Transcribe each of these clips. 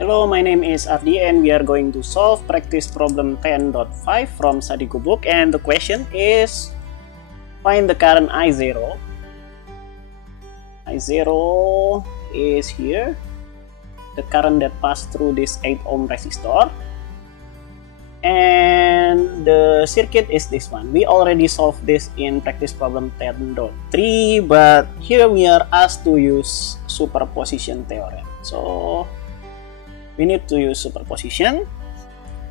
Hello, my name is Ardi and we are going to solve practice problem 10.5 from Sadiku book, and the question is find the current I0. I0 is here, the current that passed through this 8 ohm resistor, and the circuit is this one. We already solved this in practice problem 10.3, but here we are asked to use superposition theorem. So we need to use superposition,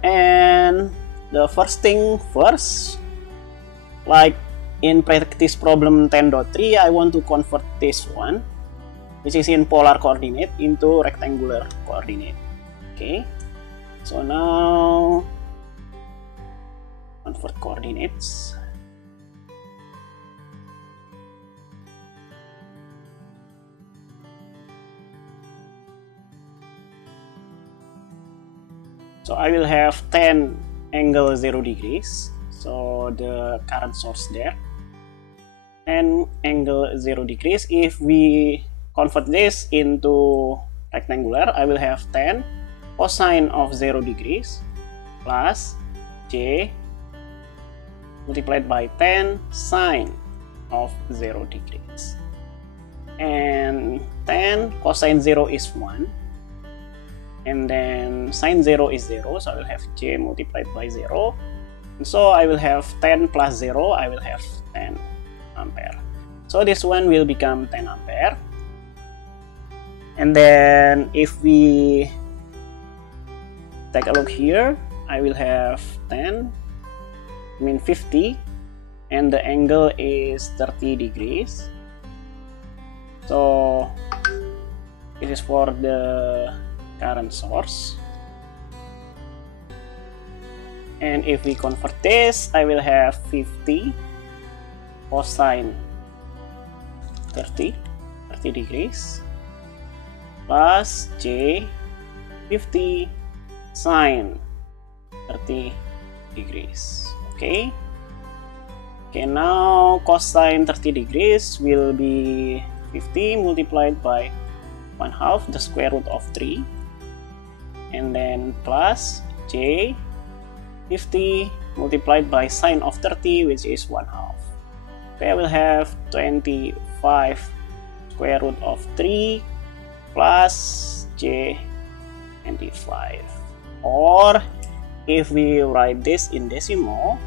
and the first thing first, like in practice problem 10.3, I want to convert this one, which is in polar coordinate, into rectangular coordinate. Okay, so now convert coordinates. So I will have 10 angle 0 degrees, so the current source there, 10 angle 0 degrees. If we convert this into rectangular, I will have 10 cosine of 0 degrees plus J multiplied by 10 sine of 0 degrees. And 10 cosine 0 is 1. And then sine 0 is 0, so I will have J multiplied by 0. And so I will have 10 plus 0, I will have 10 ampere. So this one will become 10 ampere. And then if we take a look here, I will have 10, I mean 50, and the angle is 30 degrees. So this is for the current source, and if we convert this, I will have 50 cosine 30 degrees plus J 50 sine 30 degrees. Okay, now cosine 30 degrees will be 50 multiplied by 1/2 the square root of 3, and then plus J 50 multiplied by sine of 30, which is 1/2. Okay, I will have 25 square root of 3 plus J 25. Or if we write this in decimal,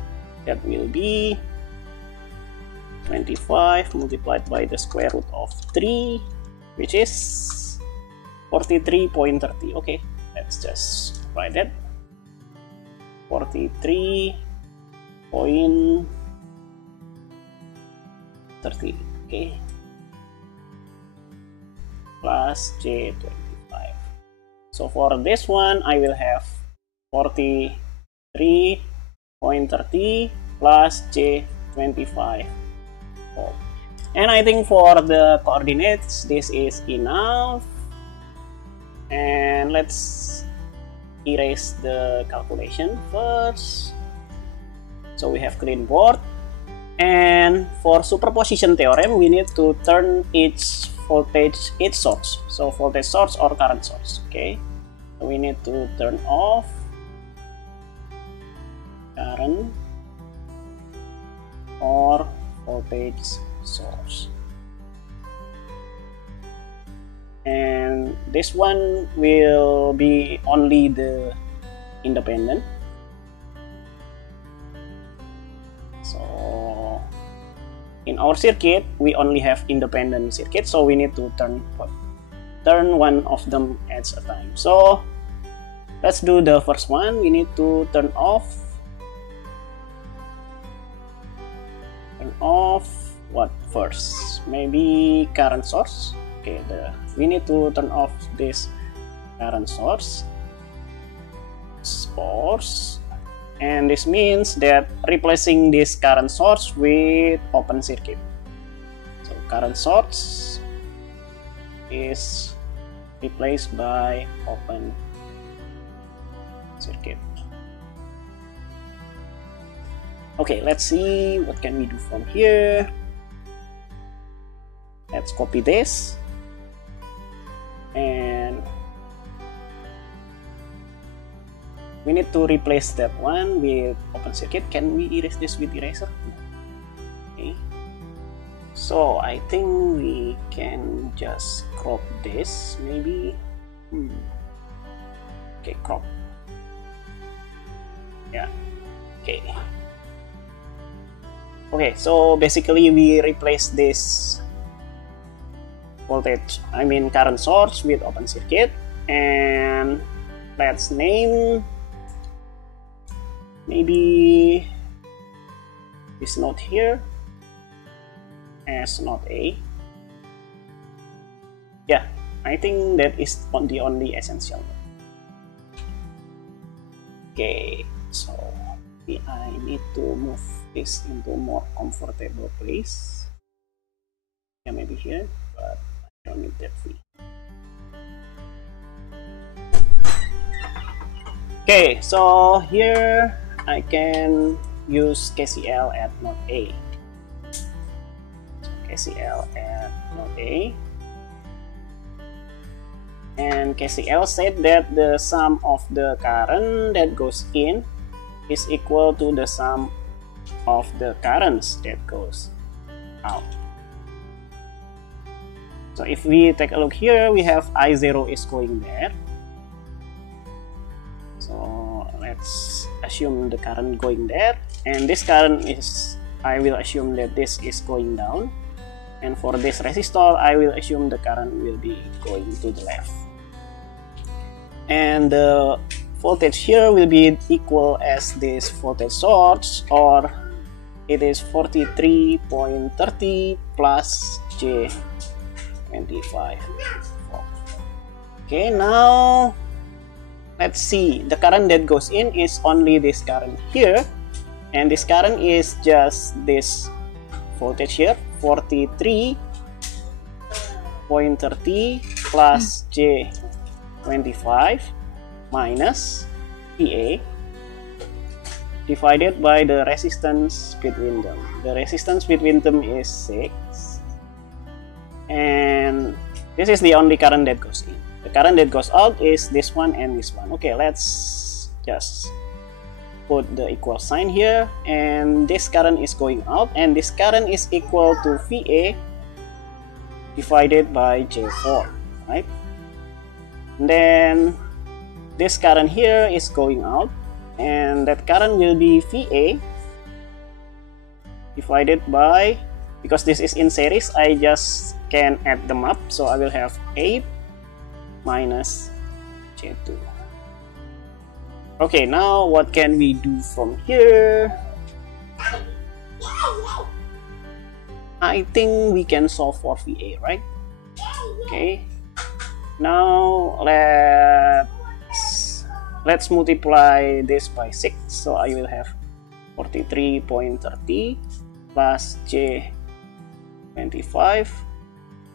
that will be 25 multiplied by the square root of 3, which is 43.30. Okay, let's just write that. 43.30. Okay, plus J25. So for this one, I will have 43.30 plus J25. Oh. And I think for the coordinates, this is enough. And let's erase the calculation first. So we have clean board. And for superposition theorem, we need to turn each voltage, each source. So voltage source or current source. Okay. So we need to turn off current or voltage source, and this one will be only the independent. So in our circuit, we only have independent circuit, so we need to turn one of them at a time. So let's do the first one. We need to turn off what first? Maybe current source. Okay, we need to turn off this current source, and this means that replacing this current source with open circuit. So current source is replaced by open circuit. Okay, let's see what can we do from here. Let's copy this and we need to replace that one with open circuit. Can we erase this with eraser? Okay. So I think we can just crop this maybe. Okay, crop. Yeah. Okay. Okay, so basically we replace this current source with open circuit, and let's name maybe this node here as node A. Yeah, I think that is the only essential. Okay, so I need to move this into a more comfortable place. Yeah, maybe here, but I don't need that V. Okay, so here I can use KCL at node A. KCL at node A, and KCL said that the sum of the current that goes in is equal to the sum of the currents that goes out. So if we take a look here, we have I0 is going there. So let's assume the current going there, and this current is, I will assume that this is going down. And for this resistor, I will assume the current will be going to the left. And the voltage here will be equal as this voltage source, or it is 43.30 plus J25. Okay, now let's see. The current that goes in is only this current here, and this current is just this voltage here, 43.30 plus J25 minus VA divided by the resistance between them. The resistance between them is 6, and this is the only current that goes in. The current that goes out is this one and this one. Okay, let's just put the equal sign here, and this current is going out, and this current is equal to VA divided by J4, right? And then this current here is going out, and that current will be VA divided by, because this is in series, I just can add them up, so I will have 8 minus J2. Okay, now what can we do from here? I think we can solve for VA, right? Okay, now let's multiply this by 6, so I will have 43.30 plus J25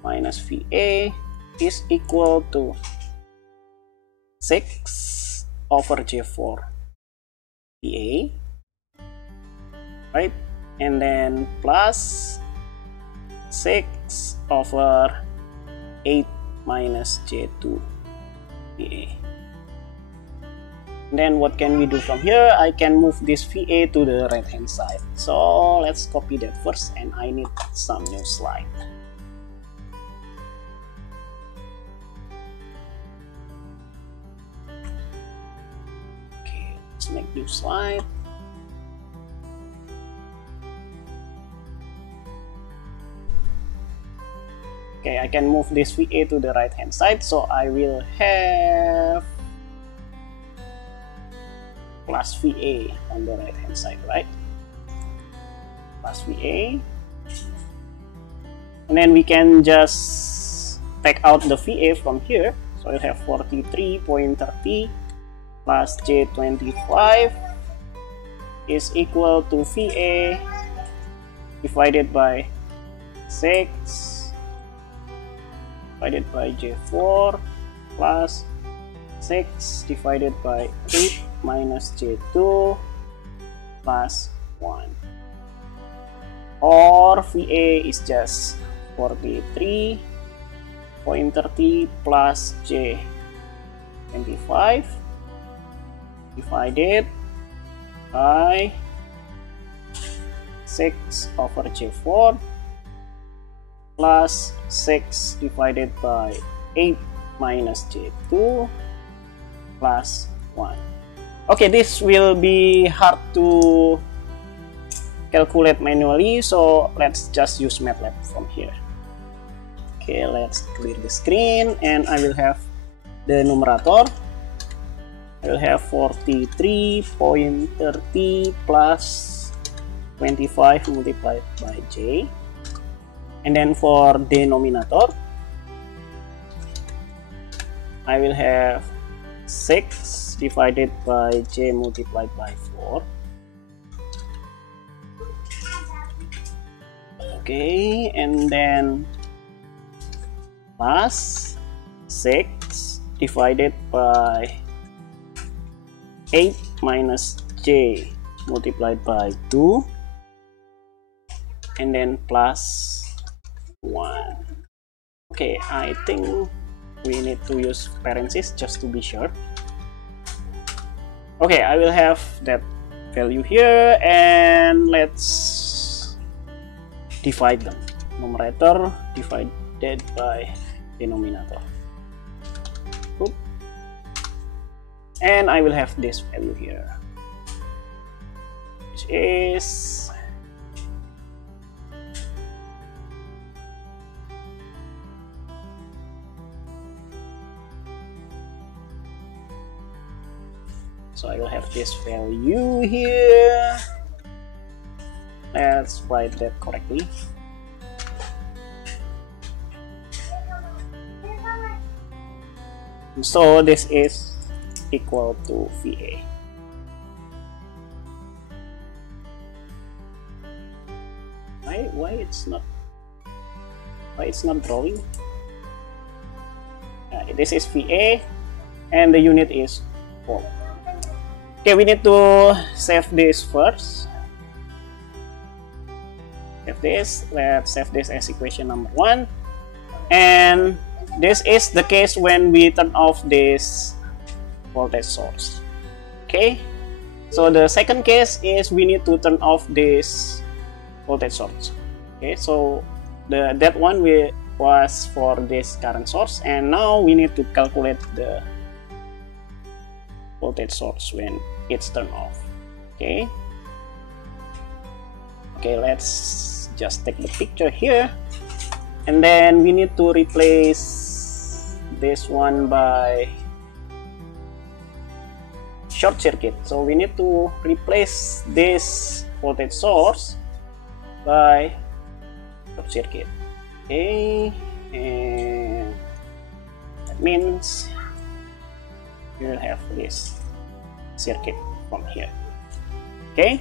minus VA is equal to 6 over J4 VA, right? And then plus 6 over 8 minus J2 VA. And then what can we do from here? I can move this VA to the right hand side. So let's copy that first, and I need some new slide. Make new slide. Okay, I can move this VA to the right hand side, so I will have plus VA on the right hand side, right? Plus VA, and then we can just take out the VA from here, so I'll have 43.30 plus J25 is equal to VA divided by 6 divided by J4 plus 6 divided by 8 minus J2 plus 1. Or VA is just 43.30 plus J25 divided by 6 over J4 plus 6 divided by 8 minus J2 plus 1. Okay, this will be hard to calculate manually, so let's just use MATLAB from here. Okay, let's clear the screen, and I will have the numerator. I will have 43.30 plus 25 multiplied by J. And then for denominator, I will have 6 divided by J multiplied by 4. Okay, and then plus 6 divided by 8 minus J multiplied by 2, and then plus 1. Okay, I think we need to use parentheses just to be sure. Okay, I will have that value here, and let's divide them. Numerator divided by denominator. Oop. And I will have this value here, which is so I will have this value here. Let's write that correctly. So this is equal to VA. Why it's not drawing? This is VA, and the unit is volt. Okay, we need to save this first. Save this. Let's save this as equation number 1. And this is the case when we turn off this voltage source. Okay, so the second case is we need to turn off this voltage source. Okay, so that one was for this current source, and now we need to calculate the voltage source when it's turned off. Okay, let's just take the picture here, and then we need to replace this one by short circuit. So we need to replace this voltage source by short circuit. Okay, and that means we will have this circuit from here. Okay,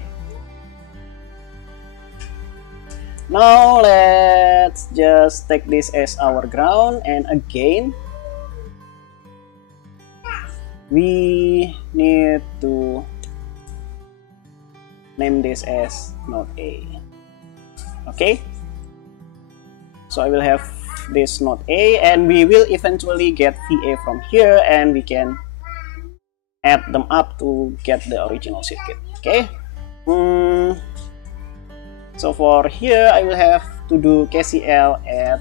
now let's just take this as our ground, and again we need to name this as node A. Okay, so I will have this node A, and we will eventually get VA from here, and we can add them up to get the original circuit. Okay, so for here I will have to do KCL at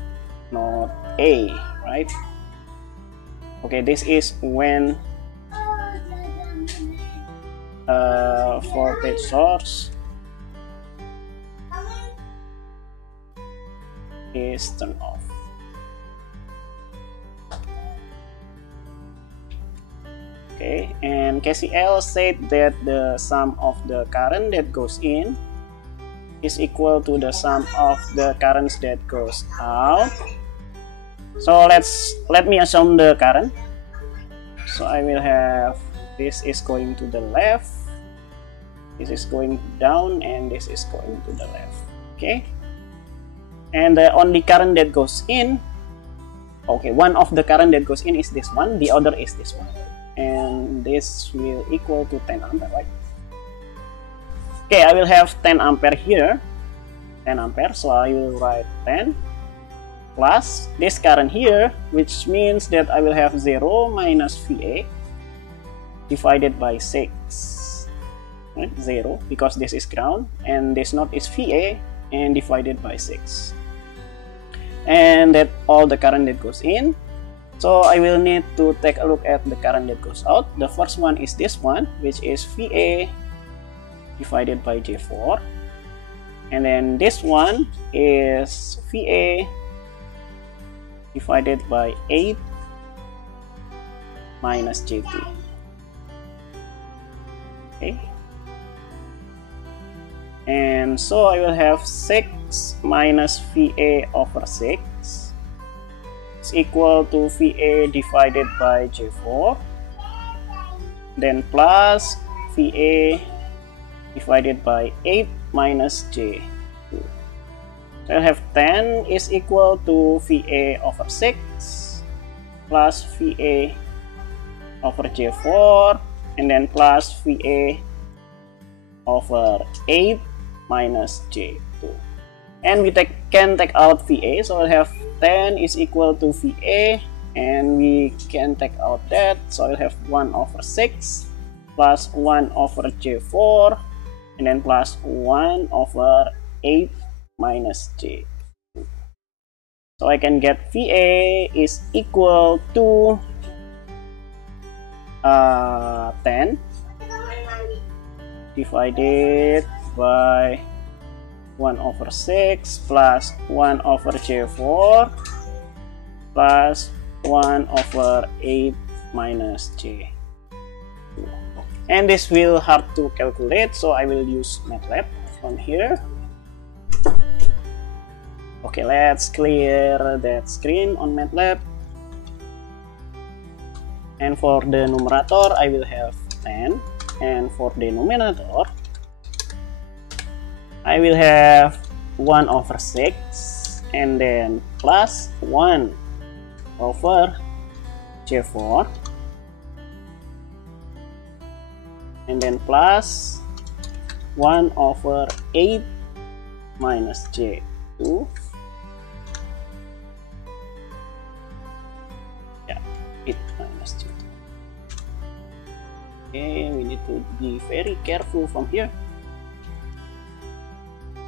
node A, right? Okay, this is when voltage source is turned off. Okay, and KCL said that the sum of the current that goes in is equal to the sum of the currents that goes out. So let me assume the current. So I will have this is going to the left, this is going down, and this is going to the left. Okay, and the only current that goes in, okay, one of the current that goes in is this one, the other is this one, and this will equal to 10 ampere, right? Okay, I will have 10 ampere here, 10 ampere, so I will write 10 plus this current here, which means that I will have 0 minus VA, divided by 6, right? 0, because this is ground, and this node is VA, and divided by 6. And that all the current that goes in. So I will need to take a look at the current that goes out. The first one is this one, which is VA divided by J4. And then this one is VA divided by 8 minus J2. Okay. And so I will have 6 minus VA over 6 is equal to VA divided by J4, then plus VA divided by 8 minus J2. So I'll have 10 is equal to VA over 6 plus VA over J4, and then plus VA over 8 minus J2. And we can take out VA, so I'll have 10 is equal to VA, and we can take out that, so I'll have 1 over 6 plus 1 over J4, and then plus 1 over 8 minus J2. So I can get VA is equal to 10 divided by 1 over 6 plus 1 over J4 plus 1 over 8 minus J2. And this will hard to calculate, so I will use MATLAB from here. Okay, let's clear that screen on MATLAB. And for the numerator, I will have 10. And for the denominator, I will have 1 over 6, and then plus 1 over J4, and then plus 1 over 8 minus J2. Yeah, 8 minus J2. Okay, we need to be very careful from here.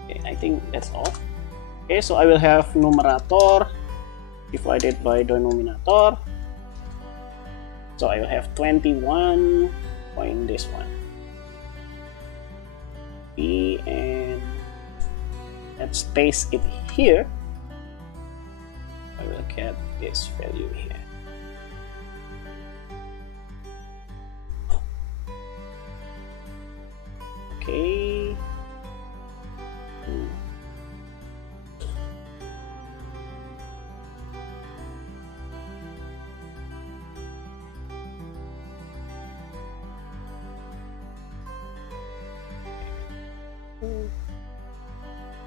Okay, I think that's all. Okay, so I will have numerator divided by denominator. So I will have 21 point this one. B, and let's paste it here. I will get this value here. Okay.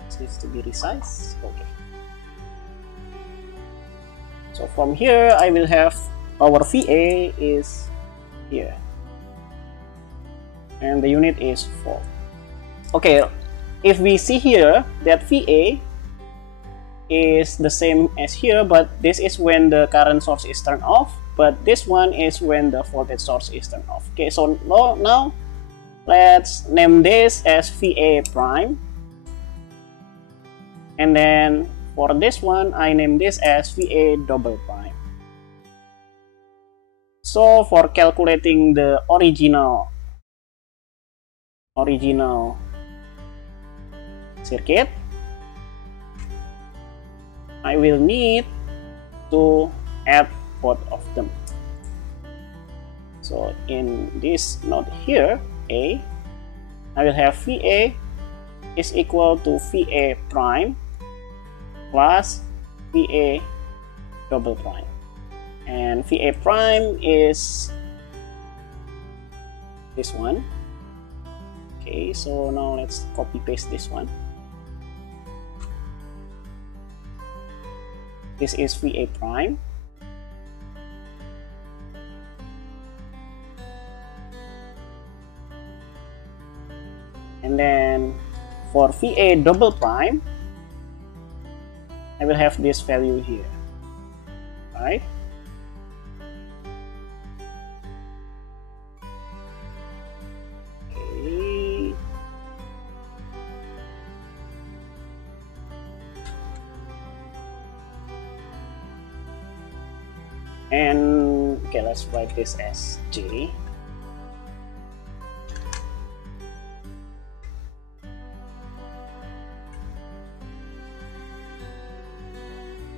This needs to be resized. Okay. So from here, I will have our VA is here, and the unit is 4. Okay, if we see here that VA is the same as here, but this is when the current source is turned off, but this one is when the voltage source is turned off. Okay, so now let's name this as VA prime, and then for this one I name this as VA double prime. So for calculating the original circuit, I will need to add both of them. So in this node here, A, I will have VA is equal to VA prime plus VA double prime, and VA prime is this one. Okay, so now let's copy paste this one. This is VA prime, and then for VA double prime, I will have this value here, right? And okay, let's write this as j.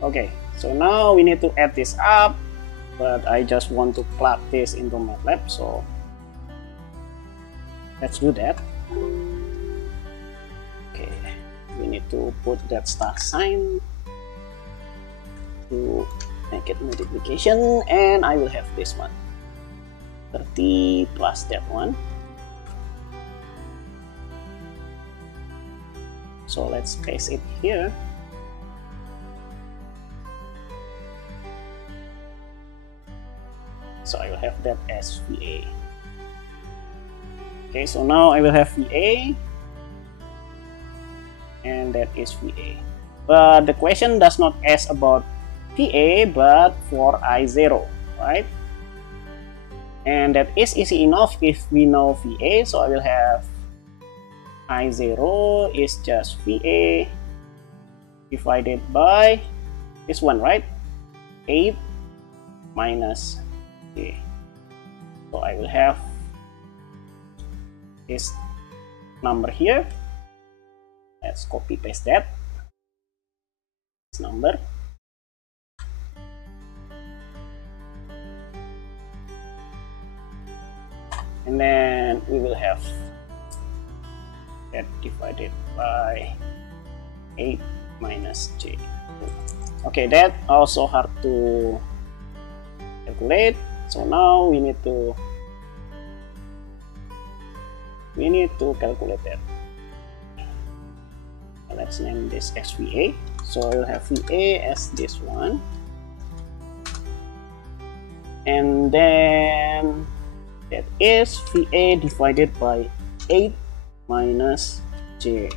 Okay, so now we need to add this up, but I just want to plug this into MATLAB, so let's do that. Okay, we need to put that star sign to make it multiplication, and I will have this one 30 plus that one. So let's paste it here. So I will have that as VA. Okay, so now I will have VA, and that is VA. But the question does not ask about VA, but for I0, right? And that is easy enough if we know VA. So I will have I0 is just VA divided by this one, right? 8 minus J. So I will have this number here. Let's copy paste that. This number. And then we will have that divided by 8 minus J. Okay, that also hard to calculate. So now we need to calculate that. Let's name this as VA. So we'll have VA as this one, and then that is VA divided by 8 minus J.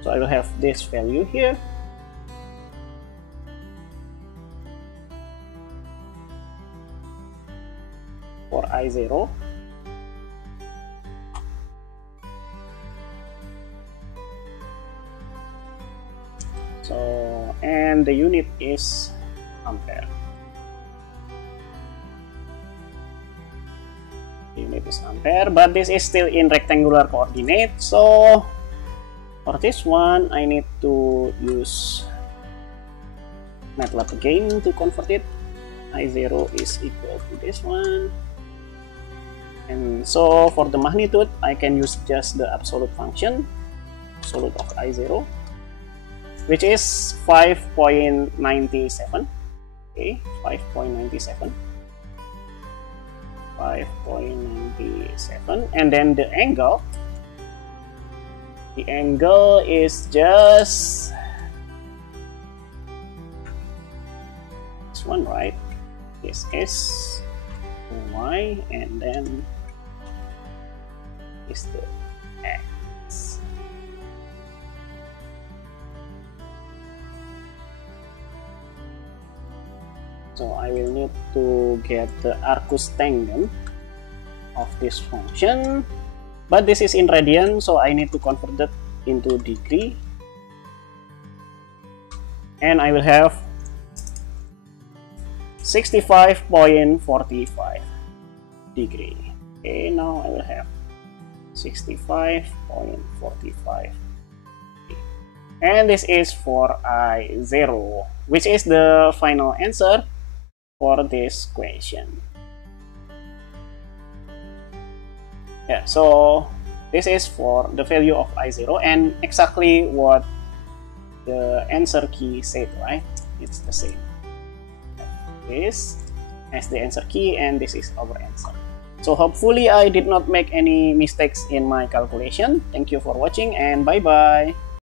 So I will have this value here. For I0. So, and the unit is ampere. The unit is ampere, but this is still in rectangular coordinate. So for this one, I need to use MATLAB again to convert it. I0 is equal to this one. And so for the magnitude, I can use just the absolute function, absolute of I0, which is 5.97. Okay, 5.97. 5.97. And then the angle is just this one, right? This is Y, and then is the X. So I will need to get the arcus tangent of this function, but this is in radian, so I need to convert that into degree, and I will have 65.45 degree. Okay, now I will have 65.45, and this is for I0, which is the final answer for this question. Yeah, so this is for the value of I0, and exactly what the answer key said, right? It's the same. This as the answer key, and this is our answer. So hopefully I did not make any mistakes in my calculation. Thank you for watching, and bye bye.